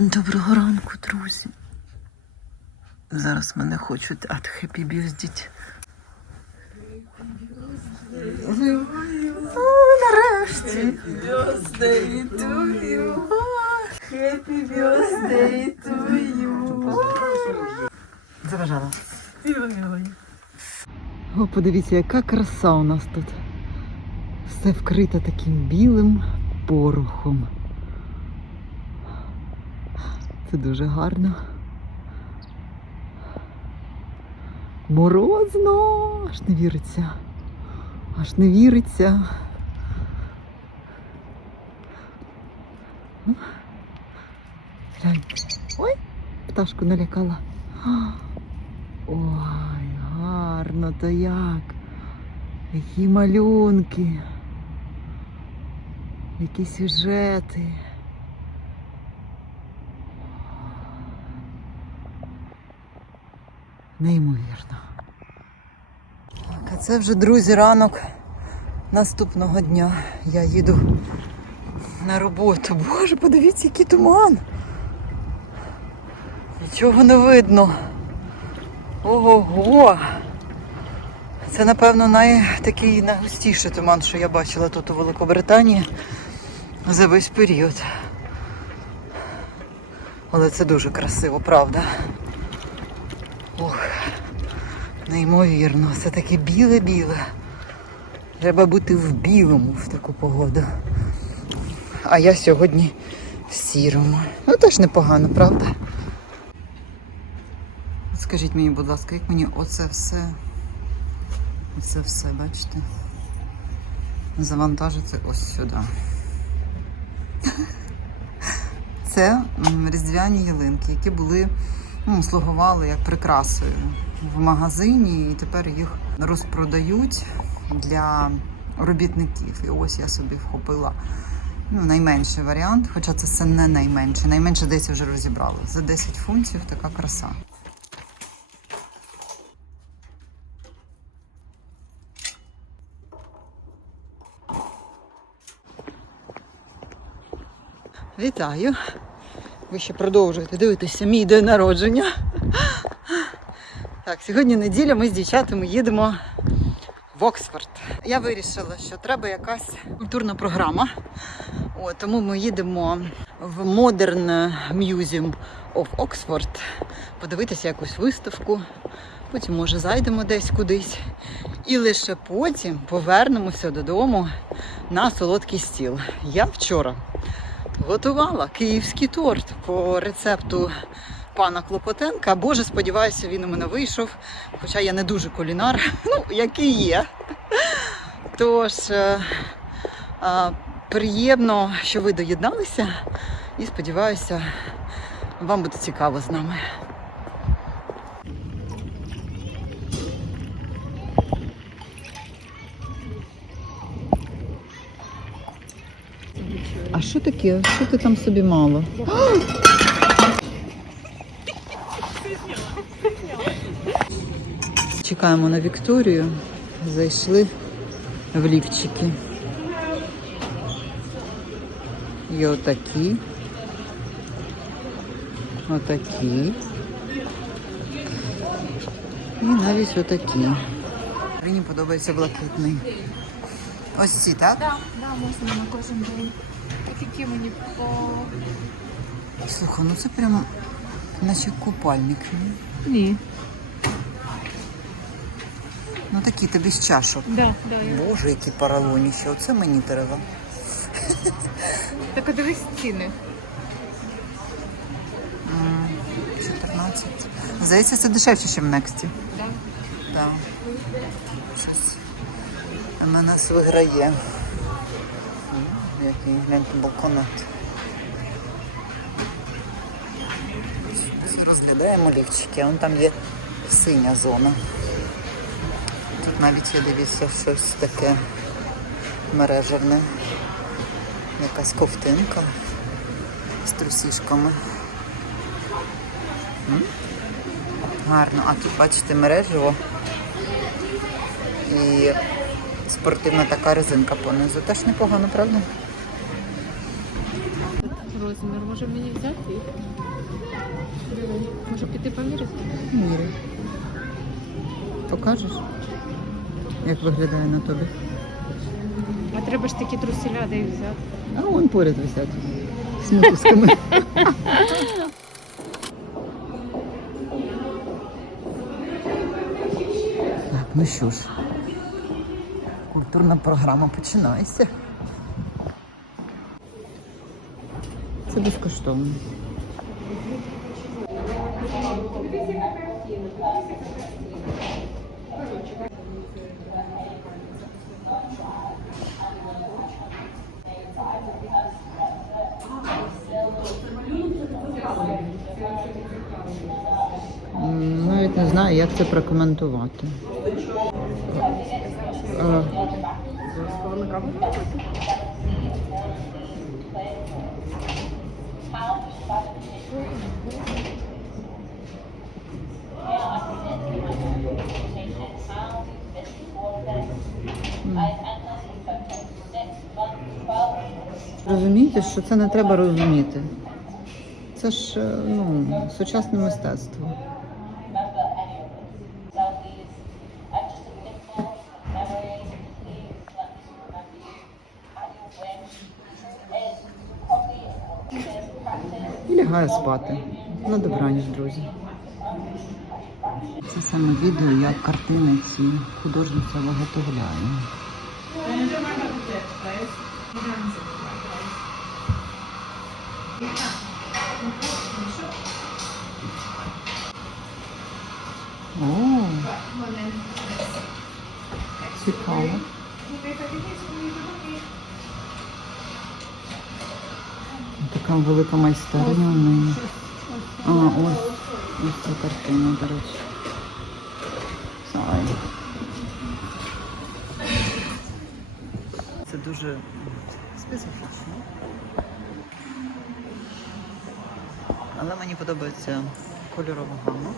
Доброго ранку, друзі. Зараз мене хочуть от Birthday. О, нарешті. birthday to you. Happy birthday to you. Заважала. О, подивіться, яка краса у нас тут. Все вкрите таким білим порохом. Це дуже гарно. Морозно, аж не віриться. Аж не віриться. Ой, пташку налякала. Ой, гарно то як. Які малюнки. Які сюжети. Неймовірно. Так, а це вже, друзі, ранок наступного дня. Я їду на роботу. Боже, подивіться, який туман. Нічого не видно. Ого-го. Це, напевно, най... такий найгустіший туман, що я бачила тут у Великобританії за весь період. Але це дуже красиво, правда. Ох, неймовірно, це таке біле-біле. Треба бути в білому в таку погоду. А я сьогодні в сірому. Ну теж непогано, правда? Скажіть мені, будь ласка, як мені оце все, оце все, бачите? Завантажити ось сюди. Це різдвяні ялинки, які були, ну, слугували як прикрасою в магазині, і тепер їх розпродають для робітників. І ось я собі вхопила ну, найменший варіант, хоча це все не найменше. Найменше десь вже розібрали. За 10 фунтів така краса. Вітаю! Ви ще продовжуєте дивитися мій день народження. Так, сьогодні неділя, ми з дівчатами їдемо в Оксфорд. Я вирішила, що треба якась культурна програма. О, тому ми їдемо в Modern Museum of Oxford подивитися якусь виставку. Потім, може, зайдемо десь кудись. І лише потім повернемося додому на солодкий стіл. Я вчора готувала київський торт по рецепту пана Клопотенка. Боже, сподіваюся, він у мене вийшов. Хоча я не дуже кулінар, ну, який є. Тож е, е, приємно, що ви доєдналися, і сподіваюся, вам буде цікаво з нами. А що таке? Що ти там собі мало? Чекаємо на Вікторію. Зайшли в лівчики. І отакі. Отакі. І навіть отакі. Мені подобається блакитний. Ось ці, так? Да, да, можна на кожен день. Такі мені по Слухай, ну це прям наче купальник. ні. Ну такі тобі з чашок. Да, да, я. Боже, які поролоніще. Оце мені треба. Так а дивись ціни. 14. Здається, це дешевше, ніж в Нексті. Да. Так. Щось. Вона нас виграє. Який гляньте балконат. Розглядаємо лівчики, вон там є синя зона. Тут навіть є, дивіться, щось таке мережевне. Якась ковтинка з трусішками. Гарно. А тут, бачите, мережево. І спортивна така резинка понизу. Теж непогано, правда? Розмір. Може мені взяти їх? Може піти поміряти? Міряй. Покажеш, як виглядає на тобі? А треба ж такі труселя, де їх взяти. А вон поряд висять з мотузками. Так, ну що ж, культурна програма починається. Це безкоштовно. Навіть не знаю, як це прокоментувати. Е, Розумієте, що це не треба розуміти. Це ж е, ну, сучасне мистецтво. І лягаю спати. На добраніч, друзі. Це саме відео, як картини ці художниця виготовляє. О, цікаво. Така велика майстерня у неї. А, ось, ось ця картина, до речі. Sorry. Це дуже специфічно. Але мені подобається кольорова гама.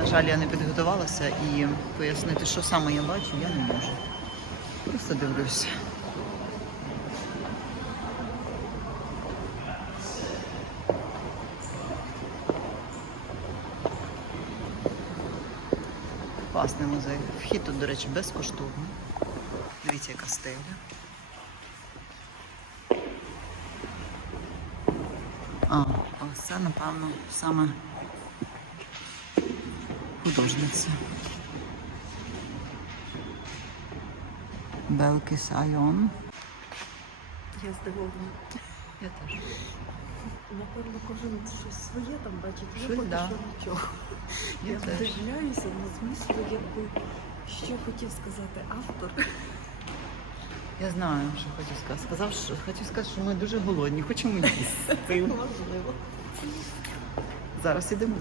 На жаль, я не підготувалася і пояснити, що саме я бачу, я не можу. Просто дивлюся. Класний музей. Вхід тут, до речі, безкоштовний. Дивіться, яка стеля. А, ось це, напевно, саме художниця. Белкіс Айон. Я здивована. Я теж. Напевно, кожен щось своє там бачить. Я Щось, поки да. що нічого. Я Я теж. вдивляюся на змісту, якби що хотів сказати автор. Я знаю, що хочу сказати. Сказав, що хочу сказати, що ми дуже голодні, хочемо їсти. Можливо. Зараз ідемо.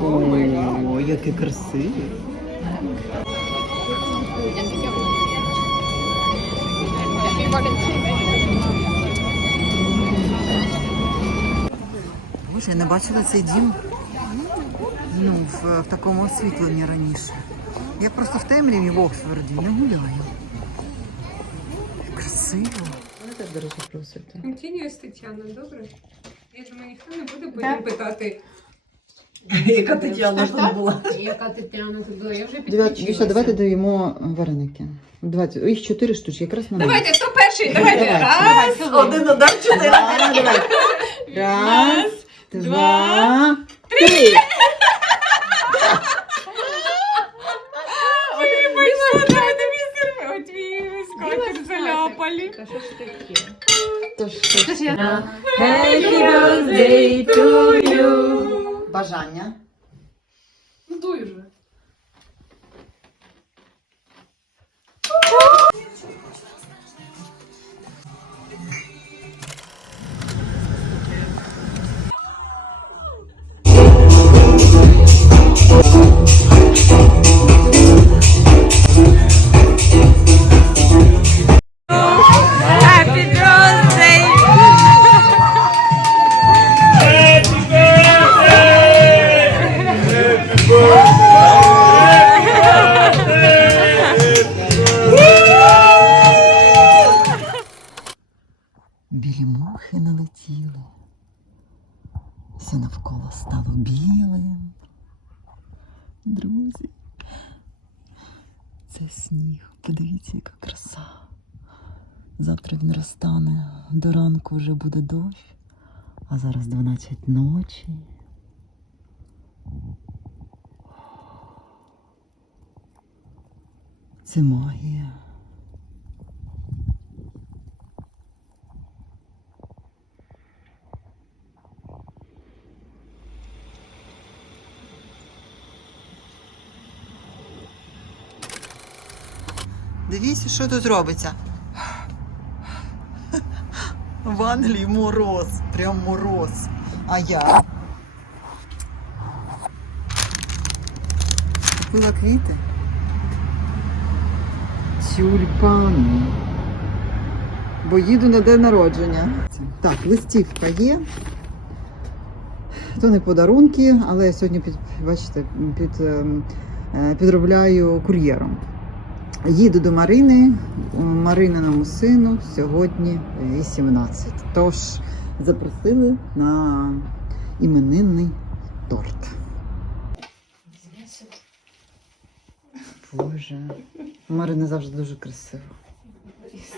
О, яке красиве. Боже, я не бачила цей дім ну, в, в такому освітленні раніше. Я просто в темряві в Оксфорді не гуляю. Красиво. Так, просите. Континюс, Тетяна, добре? Я думаю, ніхто не буде потім питати, Яка Тетяна тут була? яка Тетяна тут була. Я вже Дівчата, підключилася. давайте даємо вареники. Давайте, їх чотири штучки, якраз на. Давайте, хто перший? Давайте. Давай. Раз, Один удар, чотири. Раз, два, три. Ой, пішла, давай тобі. От твій скатер заляпали. Що ж таке? То що ж я- Happy birthday to you. Бажання. Друзі, це сніг. Подивіться, яка краса. Завтра він розтане. До ранку вже буде дощ, а зараз 12 ночі. Це магія. Дивіться, що тут робиться. В Англії мороз, прям мороз. А я купила квіти. Тюльпани. Бо їду на день народження. Так, листівка є. То не подарунки, але я сьогодні під, бачите, під, ем, е, підробляю кур'єром. Їду до Марини, Марининому сину сьогодні 18. Тож запросили на іменинний торт. Боже. У Марини завжди дуже красиво.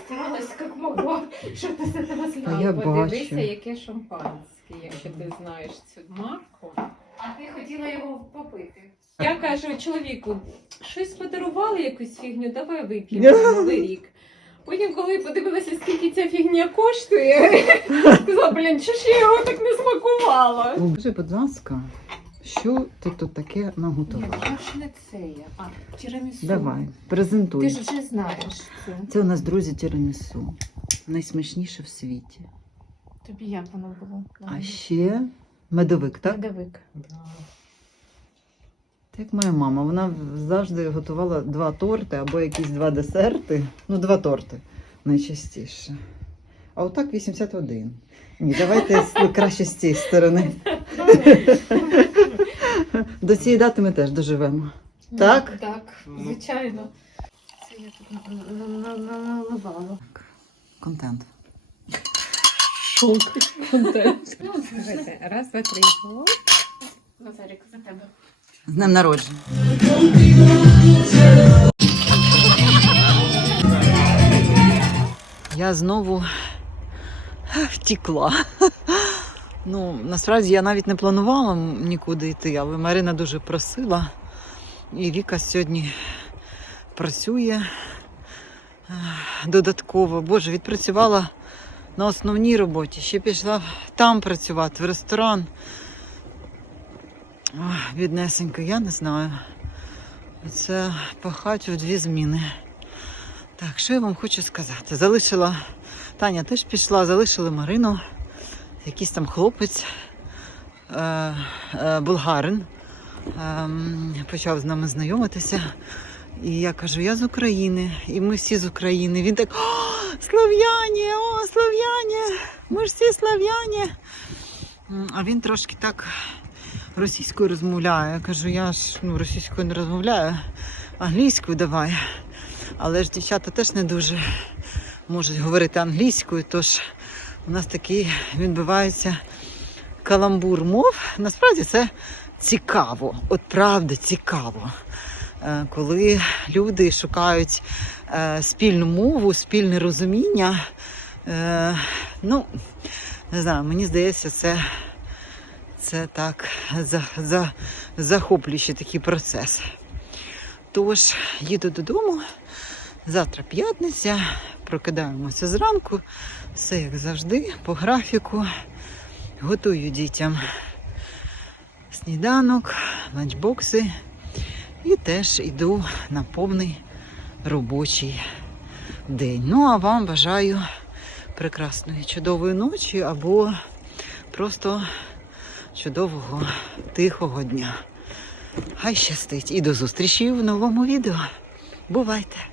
Старалась як могла, щоб ти це не А я Подивися, бачу. яке шампанське, якщо ти знаєш цю марку. А ти хотіла його попити. Я кажу чоловіку, щось подарували якусь фігню, давай вип'ємо на новий рік. Потім, коли подивилася, скільки ця фігня коштує, сказала, блін, чи ж я його так не смакувала? Скажи, будь ласка, що ти тут таке Ні, наготувала? це ж не це я, а тірамісу. Давай, Ти ж вже знаєш це. Це у нас друзі тірамісу. Найсмачніше в світі. Тобі як воно було? А ще медовик, так? Медовик. Так як моя мама, вона завжди готувала два торти або якісь два десерти. Ну, два торти найчастіше. А отак 81. Ні, давайте краще з цієї сторони. До цієї дати ми теж доживемо. Так? Так, звичайно. Це я тут на- на- на- наливала. Контент. Контент. Ну, раз, два, три. Оп. Назарик, за тебе. З днем народження. Я знову втікла. Ну, насправді я навіть не планувала нікуди йти, але Марина дуже просила. І Віка сьогодні працює е, додатково. Боже, відпрацювала на основній роботі. Ще пішла там працювати, в ресторан. Біднесенька, я не знаю. Це пахать у дві зміни. Так, що я вам хочу сказати? Залишила, Таня теж пішла, залишили Марину, якийсь там хлопець, е, е, болгарин, ем, почав з нами знайомитися. І я кажу, я з України, і ми всі з України. Він так, о, слов'яні, о, слов'яні, ми ж всі слов'яні. А він трошки так російською розмовляє. Я кажу, я ж ну, російською не розмовляю, англійською давай. Але ж дівчата теж не дуже можуть говорити англійською, тож у нас такий відбувається каламбур мов. Насправді це цікаво, от правда цікаво. Е, Коли люди шукають е, спільну мову, спільне розуміння, е, ну, не знаю, мені здається, це це так за, за, захоплюючий такий процес. Тож, їду додому. Завтра п'ятниця, прокидаємося зранку, все як завжди, по графіку. Готую дітям сніданок, ланчбокси і теж йду на повний робочий день. Ну, а вам бажаю прекрасної чудової ночі або просто чудового тихого дня. Хай щастить і до зустрічі в новому відео. Бувайте!